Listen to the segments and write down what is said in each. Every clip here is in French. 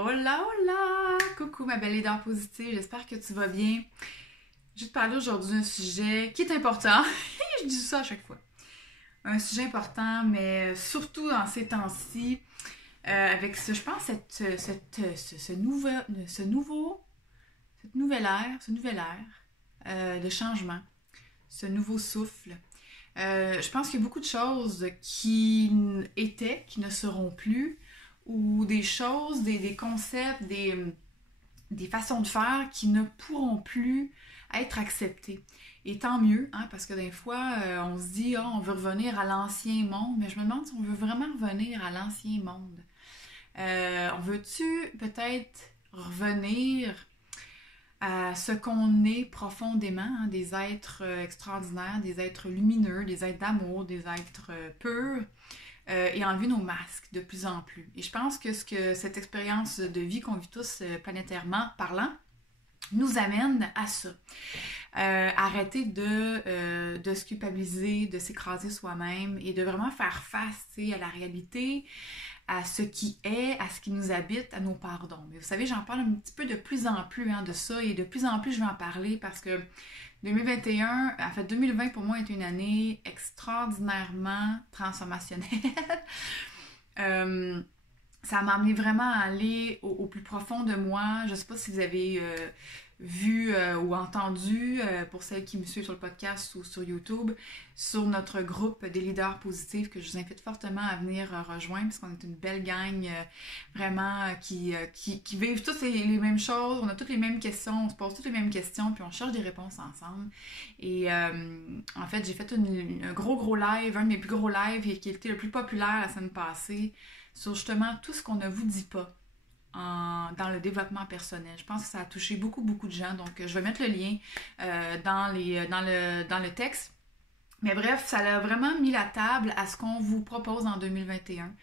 Hola, hola! Coucou ma belle leader positive, j'espère que tu vas bien. Je vais te parler aujourd'hui d'un sujet qui est important. Je dis ça à chaque fois. Un sujet important, mais surtout dans ces temps-ci, avec je pense, cette nouvelle ère de changement, ce nouveau souffle. Je pense qu'il y a beaucoup de choses qui qui ne seront plus, ou des choses, des concepts, des façons de faire qui ne pourront plus être acceptées. Et tant mieux, hein, parce que des fois, on se dit, on veut revenir à l'ancien monde, mais je me demande si on veut vraiment revenir à l'ancien monde. On veut-tu peut-être revenir à ce qu'on est profondément, hein, des êtres extraordinaires, des êtres lumineux, des êtres d'amour, des êtres purs, et enlever nos masques de plus en plus. Et je pense que cette expérience de vie qu'on vit tous planétairement parlant nous amène à ça. Arrêter de se culpabiliser, de s'écraser soi-même et de vraiment faire face à la réalité, à ce qui est, à ce qui nous habite, à nos pardons. Mais vous savez, j'en parle un petit peu de plus en plus de ça, et de plus en plus je vais en parler parce que 2020 pour moi est une année extraordinairement transformationnelle. Ça m'a amené vraiment à aller au plus profond de moi. Je ne sais pas si vous avez vu ou entendu, pour celles qui me suivent sur le podcast ou sur YouTube, sur notre groupe des leaders positifs que je vous invite fortement à venir rejoindre, parce qu'on est une belle gang vraiment qui vivent toutes les mêmes choses, on a toutes les mêmes questions, on se pose toutes les mêmes questions, puis on cherche des réponses ensemble. Et en fait, j'ai fait un gros live, un de mes plus gros lives, qui était le plus populaire la semaine passée, sur justement tout ce qu'on ne vous dit pas dans le développement personnel. Je pense que ça a touché beaucoup de gens, donc je vais mettre le lien dans le texte. Mais bref, ça a vraiment mis la table à ce qu'on vous propose en 2021.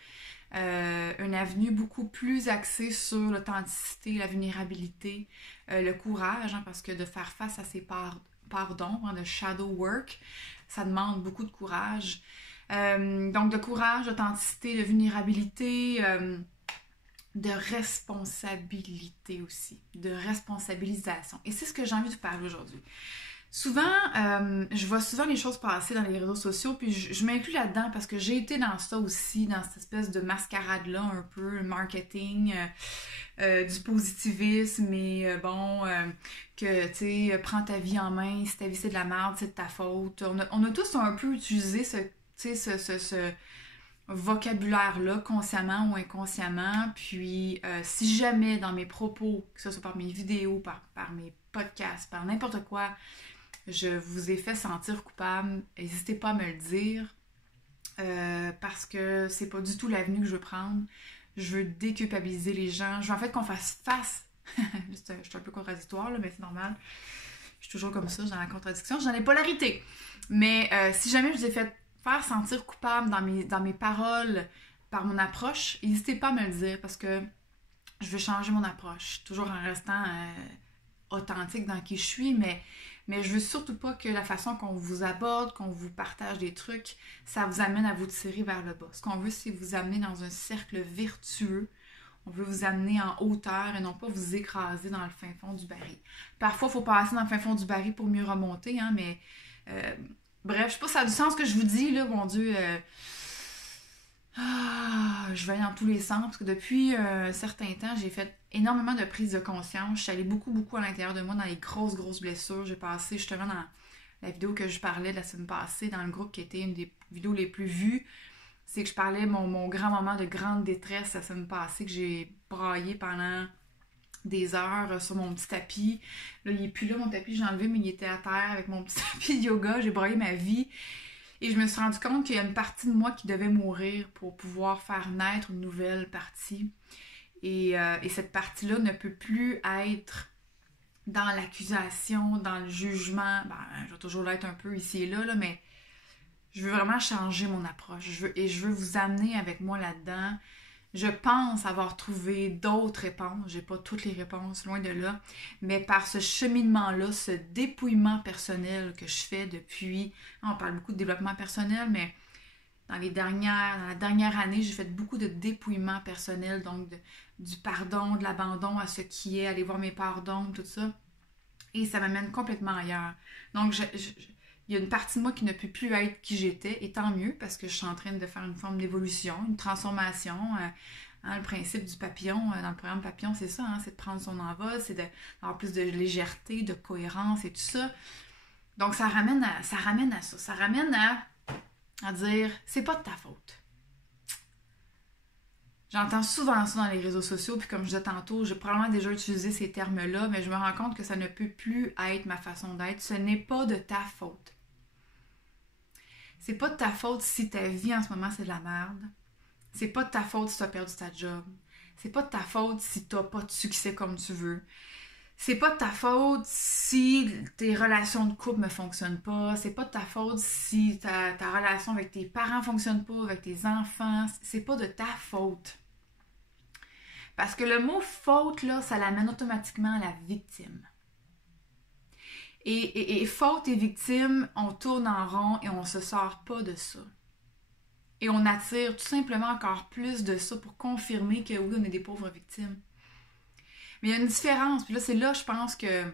Une avenue beaucoup plus axée sur l'authenticité, la vulnérabilité, le courage, hein, parce que de faire face à ces pardons, hein, de shadow work, ça demande beaucoup de courage. Donc de courage, d'authenticité, de vulnérabilité, de responsabilité aussi, de responsabilisation. Et c'est ce que j'ai envie de vous parler aujourd'hui. Souvent, je vois souvent les choses passer dans les réseaux sociaux, puis je m'inclus là-dedans parce que j'ai été dans ça aussi, dans cette espèce de mascarade-là, un peu, le marketing, du positivisme, et que, tu sais, prends ta vie en main, si ta vie c'est de la merde, c'est de ta faute. On a tous un peu utilisé ce vocabulaire-là, consciemment ou inconsciemment. Puis, si jamais dans mes propos, que ce soit par mes vidéos, par mes podcasts, par n'importe quoi, je vous ai fait sentir coupable, n'hésitez pas à me le dire, parce que c'est pas du tout l'avenue que je veux prendre. Je veux déculpabiliser les gens. Je veux en fait qu'on fasse face. Je suis un peu contradictoire, là, mais c'est normal. Je suis toujours comme ça, dans la contradiction. Je suis dans les polarités. Mais si jamais je vous ai fait faire sentir coupable dans mes paroles, par mon approche, n'hésitez pas à me le dire, parce que je veux changer mon approche, toujours en restant authentique dans qui je suis, mais je veux surtout pas que la façon qu'on vous aborde, qu'on vous partage des trucs, ça vous amène à vous tirer vers le bas. Ce qu'on veut, c'est vous amener dans un cercle vertueux. On veut vous amener en hauteur et non pas vous écraser dans le fin fond du baril. Parfois, il faut passer dans le fin fond du baril pour mieux remonter, hein, mais bref, je sais pas si ça a du sens ce que je vous dis, là, mon Dieu. Je vais aller dans tous les sens, parce que depuis un certain temps, j'ai fait énormément de prises de conscience. Je suis allée beaucoup à l'intérieur de moi, dans les grosses blessures. J'ai passé justement dans la vidéo que je parlais de la semaine passée, dans le groupe qui était une des vidéos les plus vues. C'est que je parlais mon grand moment de grande détresse la semaine passée, que j'ai braillé pendant des heures sur mon petit tapis. Là, il n'est plus là, mon tapis, j'ai enlevé, mais il était à terre avec mon petit tapis de yoga. J'ai braillé ma vie. Et je me suis rendu compte qu'il y a une partie de moi qui devait mourir pour pouvoir faire naître une nouvelle partie. Et cette partie-là ne peut plus être dans l'accusation, dans le jugement. Je vais toujours l'être un peu ici et là, mais je veux vraiment changer mon approche. Je veux vous amener avec moi là-dedans. Je pense avoir trouvé d'autres réponses. J'ai pas toutes les réponses, loin de là. Mais par ce cheminement-là, ce dépouillement personnel que je fais depuis... On parle beaucoup de développement personnel, mais dans la dernière année, j'ai fait beaucoup de dépouillement personnel, donc du pardon, de l'abandon à ce qui est, aller voir mes parts d'ombre, tout ça. Et ça m'amène complètement ailleurs. Donc, il y a une partie de moi qui ne peut plus être qui j'étais, et tant mieux, parce que je suis en train de faire une forme d'évolution, une transformation. Le principe du papillon, dans le programme papillon, c'est ça, c'est de prendre son envol, c'est d'avoir plus de légèreté, de cohérence et tout ça. Donc, ça ramène à ça. Ça ramène à dire, c'est pas de ta faute. J'entends souvent ça dans les réseaux sociaux, puis comme je disais tantôt, j'ai probablement déjà utilisé ces termes-là, mais je me rends compte que ça ne peut plus être ma façon d'être. Ce n'est pas de ta faute. C'est pas de ta faute si ta vie en ce moment c'est de la merde. C'est pas de ta faute si tu as perdu ta job. C'est pas de ta faute si tu n'as pas de succès comme tu veux. C'est pas de ta faute si tes relations de couple ne fonctionnent pas. C'est pas de ta faute si ta relation avec tes parents ne fonctionne pas, avec tes enfants. C'est pas de ta faute. Parce que le mot faute, là, ça l'amène automatiquement à la victime. Et faute et victime, on tourne en rond et on ne se sort pas de ça. Et on attire tout simplement encore plus de ça pour confirmer que oui, on est des pauvres victimes. Mais il y a une différence. Puis là, c'est là, je pense que...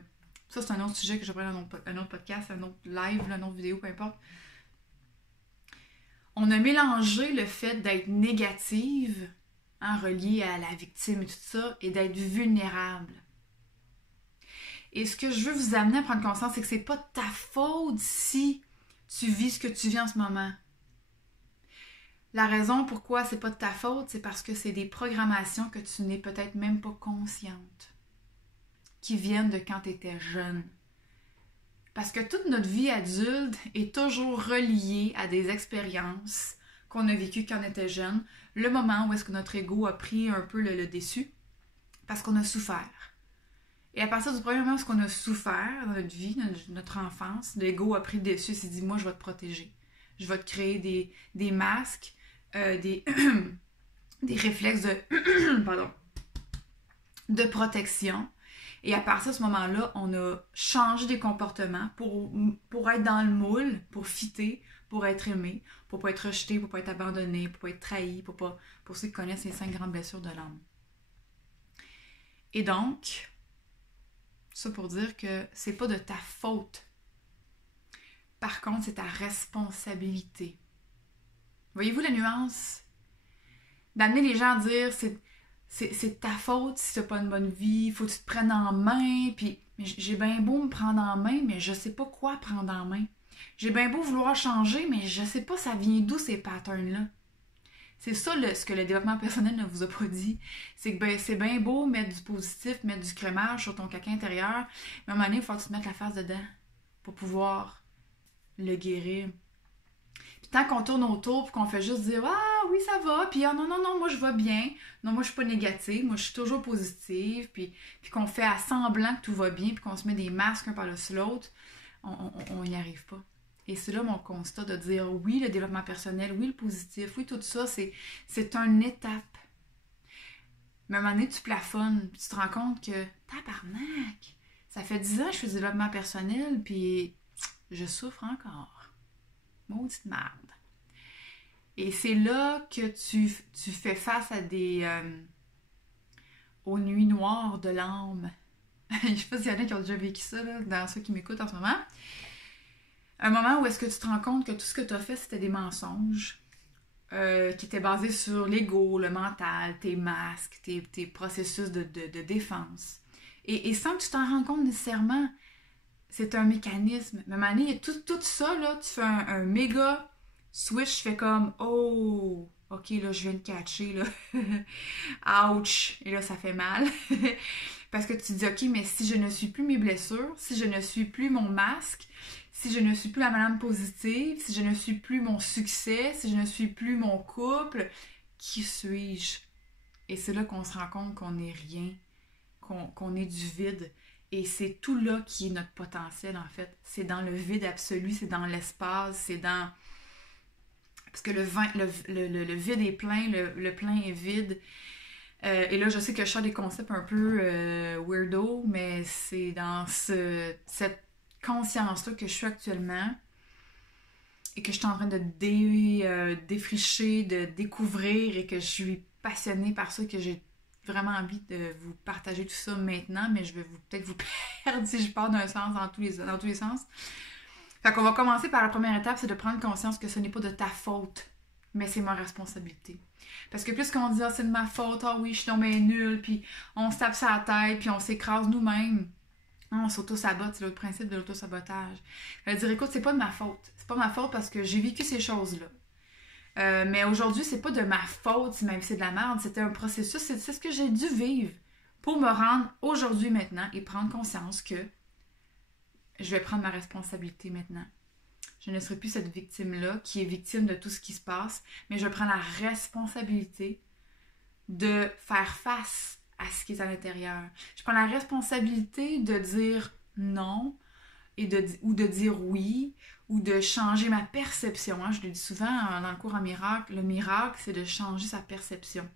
Ça, c'est un autre sujet que je vais prendre un autre podcast, un autre live, une autre vidéo, peu importe. On a mélangé le fait d'être négative, relié à la victime et tout ça, et d'être vulnérable. Et ce que je veux vous amener à prendre conscience, c'est que c'est pas de ta faute si tu vis ce que tu vis en ce moment. La raison pourquoi c'est pas de ta faute, c'est parce que c'est des programmations que tu n'es peut-être même pas consciente, qui viennent de quand tu étais jeune. Parce que toute notre vie adulte est toujours reliée à des expériences qu'on a vécues quand on était jeune, le moment où est-ce que notre ego a pris un peu le dessus, parce qu'on a souffert. Et à partir du premier moment où on a souffert dans notre vie, dans notre enfance, l'ego a pris le dessus et s'est dit « Moi, je vais te protéger. Je vais te créer des masques, des réflexes de protection. » Et à partir de ce moment-là, on a changé des comportements pour être dans le moule, pour fitter, pour être aimé, pour ne pas être rejeté, pour ne pas être abandonné, pour ne pas être trahi, pour ceux qui connaissent les 5 grandes blessures de l'âme. Et donc, ça pour dire que c'est pas de ta faute. Par contre, c'est ta responsabilité. Voyez-vous la nuance? D'amener les gens à dire c'est de ta faute si t'as pas une bonne vie, il faut que tu te prennes en main, puis j'ai bien beau me prendre en main, mais je sais pas quoi prendre en main. J'ai bien beau vouloir changer, mais je sais pas ça vient d'où ces patterns-là. C'est ça ce que le développement personnel ne vous a pas dit. C'est que c'est bien beau mettre du positif, mettre du crémage sur ton caca intérieur, mais à un moment donné, il faut que tu te mettes la face dedans pour pouvoir le guérir. Puis tant qu'on tourne autour puis qu'on fait juste dire « Ah oui, ça va », puis « Ah non, moi je vais bien, non, moi je suis pas négative, moi je suis toujours positive », puis qu'on fait à semblant que tout va bien, puis qu'on se met des masques un par-dessus l'autre, on n'y arrive pas. Et c'est là mon constat de dire oui, le développement personnel, oui, le positif, oui, tout ça, c'est une étape. Mais à un moment donné, tu plafonnes, puis tu te rends compte que, tabarnak, ça fait 10 ans que je fais du développement personnel, puis je souffre encore. Maudite merde. Et c'est là que tu fais face à aux nuits noires de l'âme. Je sais pas s'il y en a qui ont déjà vécu ça, là, dans ceux qui m'écoutent en ce moment. Un moment où est-ce que tu te rends compte que tout ce que tu as fait, c'était des mensonges qui étaient basés sur l'ego, le mental, tes masques, tes processus de défense. Et sans que tu t'en rends compte nécessairement, c'est un mécanisme. Mais à un moment donné, il y a tout ça, là, tu fais un méga switch, tu fais comme « Oh, ok, là, je viens de catcher, là. Ouch! » Et là, ça fait mal. Parce que tu te dis « Ok, mais si je ne suis plus mes blessures, si je ne suis plus mon masque, si je ne suis plus la madame positive, si je ne suis plus mon succès, si je ne suis plus mon couple, qui suis-je? » Et c'est là qu'on se rend compte qu'on n'est rien, qu'on est du vide. Et c'est tout là qui est notre potentiel, en fait. C'est dans le vide absolu, c'est dans l'espace, c'est dans... Parce que le vide est plein, le plein est vide. Et là, je sais que je sors des concepts un peu weirdo, mais c'est dans cette conscience-là que je suis actuellement. et que je suis en train de défricher, de découvrir et que je suis passionnée par ça, que j'ai vraiment envie de vous partager tout ça maintenant, mais je vais peut-être vous perdre si je pars d'un sens dans tous les sens. Fait qu'on va commencer par la première étape, c'est de prendre conscience que ce n'est pas de ta faute, mais c'est ma responsabilité. Parce que plus qu'on dit « Ah, c'est de ma faute, ah oui, je suis tombée nulle », puis on se tape sur la tête, puis on s'écrase nous-mêmes, on s'auto-sabote, c'est l'autre principe de l'auto-sabotage. Elle va dire « Écoute, c'est pas de ma faute. C'est pas ma faute parce que j'ai vécu ces choses-là. Mais aujourd'hui, c'est pas de ma faute, même si c'est de la merde, c'était un processus, c'est ce que j'ai dû vivre pour me rendre aujourd'hui maintenant et prendre conscience que je vais prendre ma responsabilité maintenant. Je ne serai plus cette victime-là qui est victime de tout ce qui se passe, mais je prends la responsabilité de faire face à ce qui est à l'intérieur. Je prends la responsabilité de dire non ou de dire oui ou de changer ma perception. Je le dis souvent dans le cours en miracle, le miracle, c'est de changer sa perception.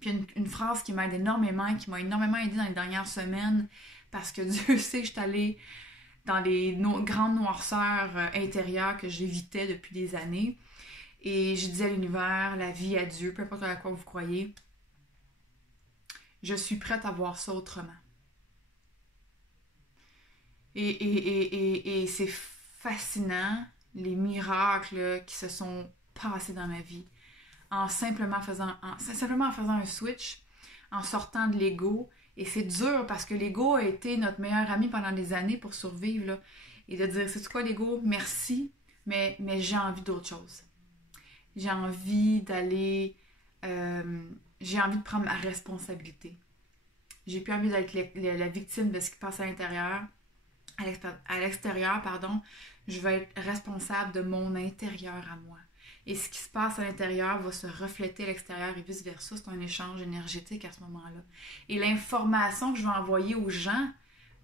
Puis une phrase qui m'aide énormément et qui m'a énormément aidée dans les dernières semaines, parce que Dieu sait que je suis allée dans les grandes noirceurs intérieures que j'évitais depuis des années. Et je disais à l'univers, la vie, à Dieu, peu importe à quoi vous croyez, je suis prête à voir ça autrement. Et c'est fascinant, les miracles qui se sont passés dans ma vie, en simplement faisant un switch, en sortant de l'ego. Et c'est dur parce que l'ego a été notre meilleur ami pendant des années pour survivre. Là. Et de dire, c'est quoi l'ego? Merci, mais j'ai envie d'autre chose. J'ai envie d'aller... j'ai envie de prendre ma responsabilité. J'ai plus envie d'être la victime de ce qui passe à l'intérieur. À l'extérieur, pardon. Je vais être responsable de mon intérieur à moi. Et ce qui se passe à l'intérieur va se refléter à l'extérieur et vice-versa. C'est un échange énergétique à ce moment-là. Et l'information que je vais envoyer aux gens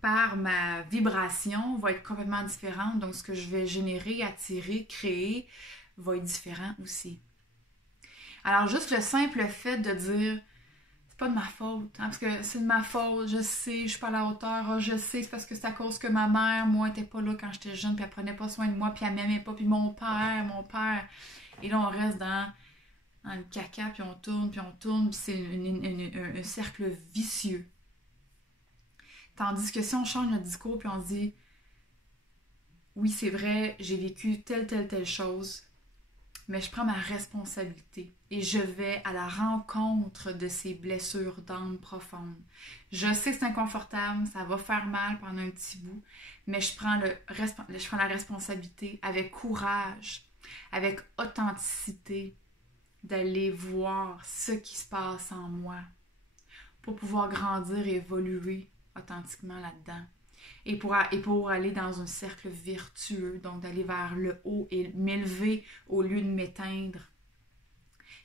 par ma vibration va être complètement différente. Donc, ce que je vais générer, attirer, créer va être différent aussi. Alors, juste le simple fait de dire « c'est pas de ma faute, hein, parce que c'est de ma faute, je sais, je suis pas à la hauteur, je sais, c'est parce que c'est à cause que ma mère, moi, était pas là quand j'étais jeune, puis elle prenait pas soin de moi, puis elle m'aimait pas, puis mon père... » Et là, on reste dans le caca, puis on tourne, puis c'est un cercle vicieux. Tandis que si on change notre discours, puis on se dit « oui, c'est vrai, j'ai vécu telle chose, mais je prends ma responsabilité et je vais à la rencontre de ces blessures d'âme profondes. Je sais que c'est inconfortable, ça va faire mal pendant un petit bout, mais je prends la responsabilité avec courage, avec authenticité, d'aller voir ce qui se passe en moi pour pouvoir grandir et évoluer authentiquement là-dedans. Et pour aller dans un cercle vertueux, donc d'aller vers le haut et m'élever au lieu de m'éteindre.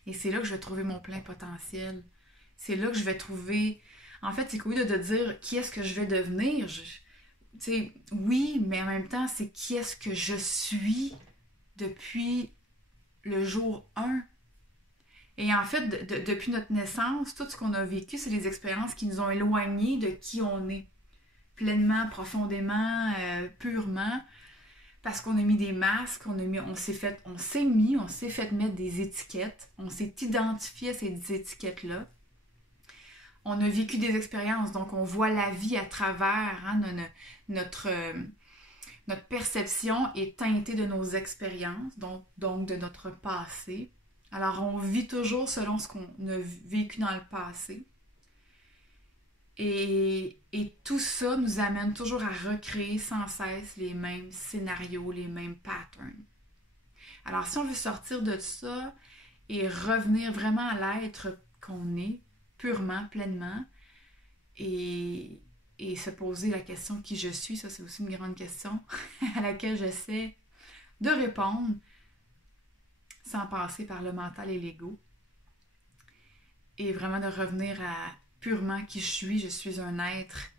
Et c'est là que je vais trouver mon plein potentiel. C'est là que je vais trouver... En fait, c'est cool de dire qui est-ce que je vais devenir. Oui, mais en même temps, c'est qui est-ce que je suis depuis le jour 1. Et en fait, depuis notre naissance, tout ce qu'on a vécu, c'est des expériences qui nous ont éloignés de qui on est. Pleinement, profondément, purement, parce qu'on a mis des masques, on s'est fait mettre des étiquettes, on s'est identifié à ces étiquettes-là. On a vécu des expériences, donc on voit la vie à travers, hein, notre perception est teintée de nos expériences, donc de notre passé. Alors on vit toujours selon ce qu'on a vécu dans le passé. Et tout ça nous amène toujours à recréer sans cesse les mêmes scénarios, les mêmes patterns. Alors si on veut sortir de ça et revenir vraiment à l'être qu'on est, purement, pleinement, et se poser la question qui je suis, ça c'est aussi une grande question à laquelle j'essaie de répondre sans passer par le mental et l'ego. Et vraiment de revenir à purement qui je suis un être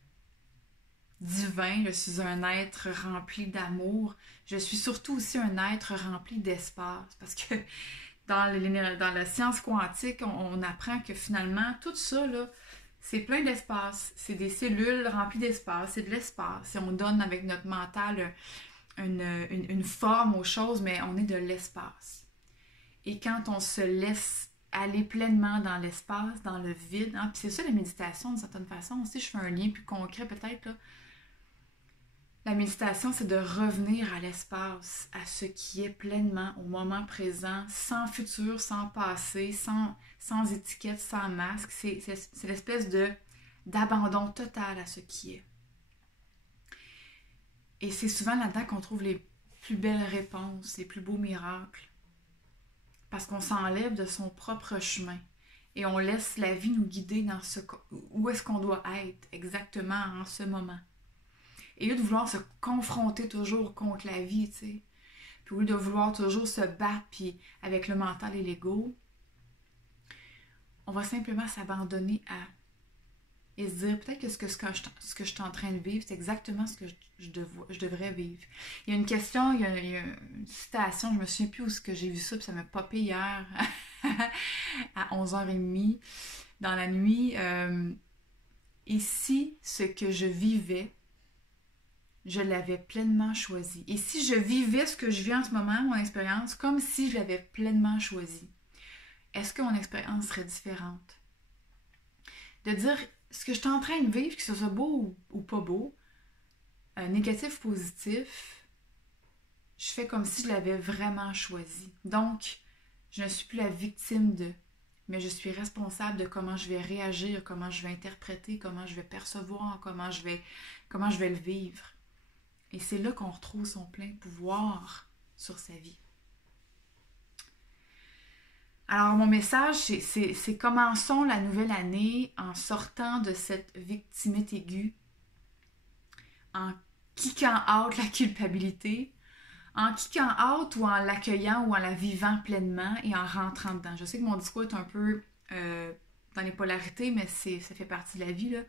divin, je suis un être rempli d'amour, je suis surtout aussi un être rempli d'espace, parce que dans la science quantique, on apprend que finalement, tout ça, là, c'est plein d'espace, c'est des cellules remplies d'espace, c'est de l'espace, et on donne avec notre mental une forme aux choses, mais on est de l'espace. Et quand on se laisse aller pleinement dans l'espace, dans le vide, hein, puis c'est ça la méditation d'une certaine façon. Si je fais un lien plus concret peut-être, là, la méditation, c'est de revenir à l'espace, à ce qui est pleinement au moment présent, sans futur, sans passé, sans étiquette, sans masque. C'est l'espèce d'abandon total à ce qui est. Et c'est souvent là-dedans qu'on trouve les plus belles réponses, les plus beaux miracles. Parce qu'on s'enlève de son propre chemin. Et on laisse la vie nous guider dans où est-ce qu'on doit être exactement en ce moment. Et au lieu de vouloir se confronter toujours contre la vie, tu sais, puis au lieu de vouloir toujours se battre puis avec le mental et l'ego, on va simplement s'abandonner à et se dire peut-être que ce que je suis en train de vivre, c'est exactement ce que je devrais vivre. Il y a une question, il y a une citation, je me souviens plus où ce que j'ai vu ça, puis ça m'a popé hier à 11h30 dans la nuit. Et si ce que je vivais, je l'avais pleinement choisi. Et si je vivais ce que je vis en ce moment, mon expérience, comme si je l'avais pleinement choisi, est-ce que mon expérience serait différente? De dire ce que je suis en train de vivre, que ce soit beau ou pas beau, négatif ou positif, je fais comme si je l'avais vraiment choisi. Donc, je ne suis plus la victime de, mais je suis responsable de comment je vais réagir, comment je vais interpréter, comment je vais percevoir, comment je vais le vivre. Et c'est là qu'on retrouve son plein pouvoir sur sa vie. Alors, mon message, c'est commençons la nouvelle année en sortant de cette victimite aiguë, en kickant out la culpabilité, en kickant out ou en l'accueillant ou en la vivant pleinement et en rentrant dedans. Je sais que mon discours est un peu dans les polarités, mais ça fait partie de la vie, là.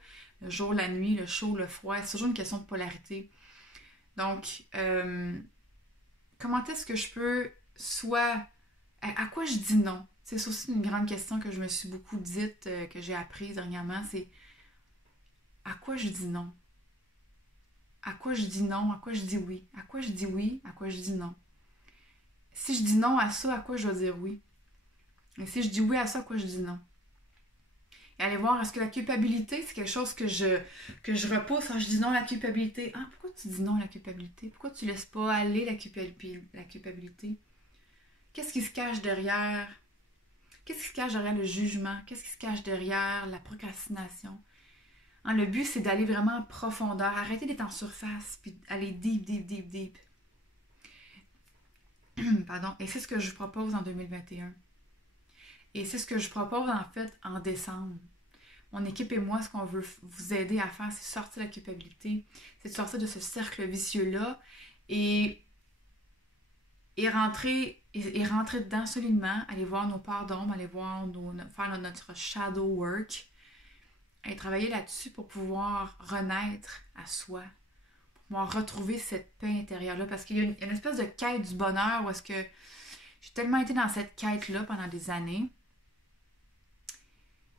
Le jour, la nuit, le chaud, le froid, c'est toujours une question de polarité. Donc, comment est-ce que je peux à quoi je dis non? C'est aussi une grande question que je me suis beaucoup dite, que j'ai apprise dernièrement, c'est à quoi je dis non? À quoi je dis non? À quoi je dis oui? À quoi je dis oui? À quoi je dis non? Si je dis non à ça, à quoi je dois dire oui? Et si je dis oui à ça, à quoi je dis non? Et aller voir, est-ce que la culpabilité, c'est quelque chose que je repousse quand je dis non à la culpabilité? Ah, pourquoi tu dis non à la culpabilité? Pourquoi tu laisses pas aller la culpabilité? Qu'est-ce qui se cache derrière? Qu'est-ce qui se cache derrière le jugement? Qu'est-ce qui se cache derrière la procrastination? Hein, le but, c'est d'aller vraiment en profondeur. Arrêter d'être en surface, puis aller deep, deep, deep, deep. Pardon. Et c'est ce que je vous propose en 2021. Et c'est ce que je propose en fait en décembre. Mon équipe et moi, ce qu'on veut vous aider à faire, c'est sortir de la culpabilité, c'est de sortir de ce cercle vicieux-là et rentrer dedans solidement, aller voir nos parts d'ombre, aller voir faire notre shadow work et travailler là-dessus pour pouvoir renaître à soi, pour pouvoir retrouver cette paix intérieure-là. Parce qu'il y a une espèce de quête du bonheur où est-ce que j'ai tellement été dans cette quête-là pendant des années.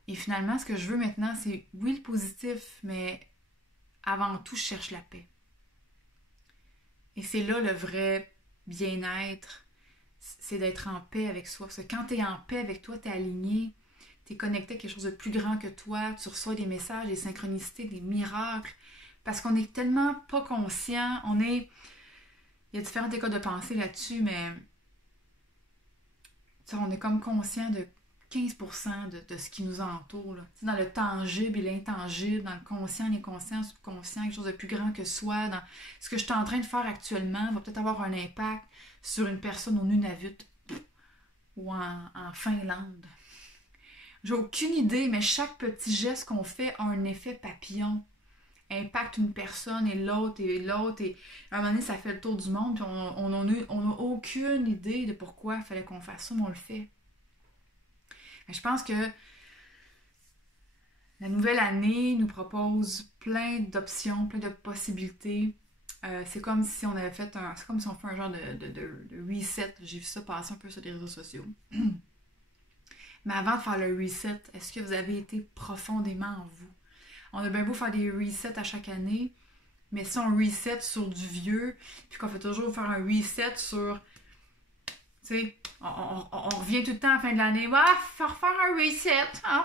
Et finalement, ce que je veux maintenant, c'est oui le positif, mais avant tout, je cherche la paix. Et c'est là le vrai bien-être, c'est d'être en paix avec soi. Parce que quand tu es en paix avec toi, tu es aligné, tu es connecté à quelque chose de plus grand que toi, tu reçois des messages, des synchronicités, des miracles. Parce qu'on est tellement pas conscient, il y a différentes écoles de pensée là-dessus, mais on est comme conscient de 15% de ce qui nous entoure. Là. Dans le tangible et l'intangible, dans le conscient, l'inconscient, le subconscient, quelque chose de plus grand que soi, dans ce que je suis en train de faire actuellement va peut-être avoir un impact sur une personne au Nunavut ou en Finlande. J'ai aucune idée, mais chaque petit geste qu'on fait a un effet papillon. Impacte une personne et l'autre, et à un moment donné, ça fait le tour du monde, puis on n'a aucune idée de pourquoi il fallait qu'on fasse ça, mais on le fait. Je pense que la nouvelle année nous propose plein d'options, plein de possibilités. C'est comme si on avait fait c'est comme si on fait un genre de reset. J'ai vu ça passer un peu sur les réseaux sociaux. Mais avant de faire le reset, est-ce que vous avez été profondément en vous? On a bien beau faire des resets à chaque année, met ça en reset sur du vieux, puis qu'on fait toujours faire un reset sur, tu sais, on revient tout le temps à la fin de l'année, faire un reset, hein?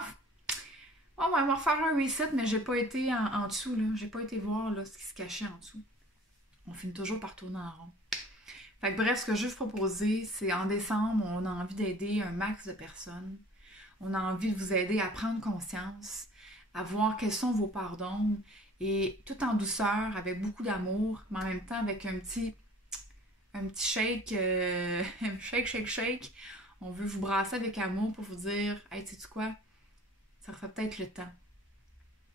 Ouais, on va refaire un reset, mais j'ai pas été en dessous, là, j'ai pas été voir là, ce qui se cachait en dessous. On finit toujours par tourner en rond. Fait que bref, ce que je veux vous proposer, c'est en décembre, on a envie d'aider un max de personnes. On a envie de vous aider à prendre conscience, à voir quelles sont vos parts d'ombre, et tout en douceur, avec beaucoup d'amour, mais en même temps avec un petit shake, shake. On veut vous brasser avec amour pour vous dire, hey, sais-tu quoi? Ça serait peut-être le temps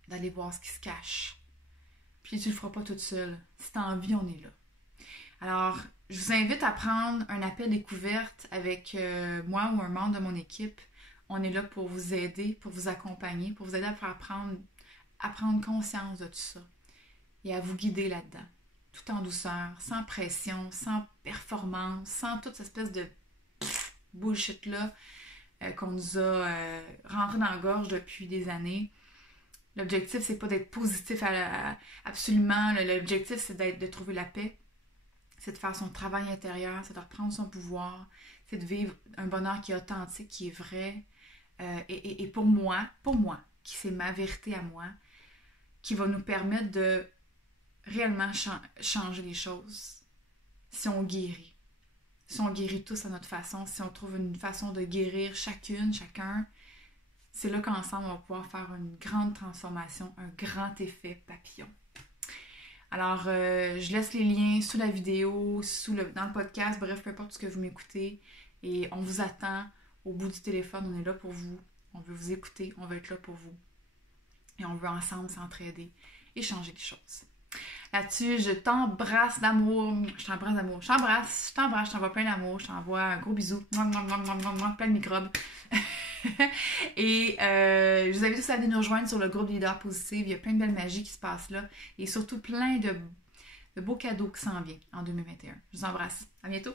d'aller voir ce qui se cache. Puis tu le feras pas toute seule. Si t'as envie, on est là. Alors, je vous invite à prendre un appel découverte avec moi ou un membre de mon équipe. On est là pour vous aider, pour vous accompagner, pour vous aider à prendre conscience de tout ça et à vous guider là-dedans. Tout en douceur, sans pression, sans performance, sans toute cette espèce de bullshit-là qu'on nous a rentré dans la gorge depuis des années. L'objectif, c'est pas d'être positif absolument. L'objectif, c'est de trouver la paix. C'est de faire son travail intérieur, c'est de reprendre son pouvoir, c'est de vivre un bonheur qui est authentique, qui est vrai. Et pour moi, qui c'est ma vérité à moi, qui va nous permettre de réellement changer les choses. Si on guérit. Si on guérit tous à notre façon, si on trouve une façon de guérir chacun, c'est là qu'ensemble on va pouvoir faire une grande transformation, un grand effet papillon. Alors, je laisse les liens sous la vidéo, dans le podcast, bref, peu importe ce que vous m'écoutez. Et on vous attend au bout du téléphone, on est là pour vous. On veut vous écouter, on veut être là pour vous. Et on veut ensemble s'entraider et changer les choses. Là-dessus, je t'embrasse d'amour. Je t'envoie plein d'amour. Je t'envoie un gros bisou. Plein de microbes. Et je vous invite tous à venir nous rejoindre sur le groupe Leader Positive. Il y a plein de belles magies qui se passent là. Et surtout plein de beaux cadeaux qui s'en viennent en 2021. Je vous embrasse. À bientôt.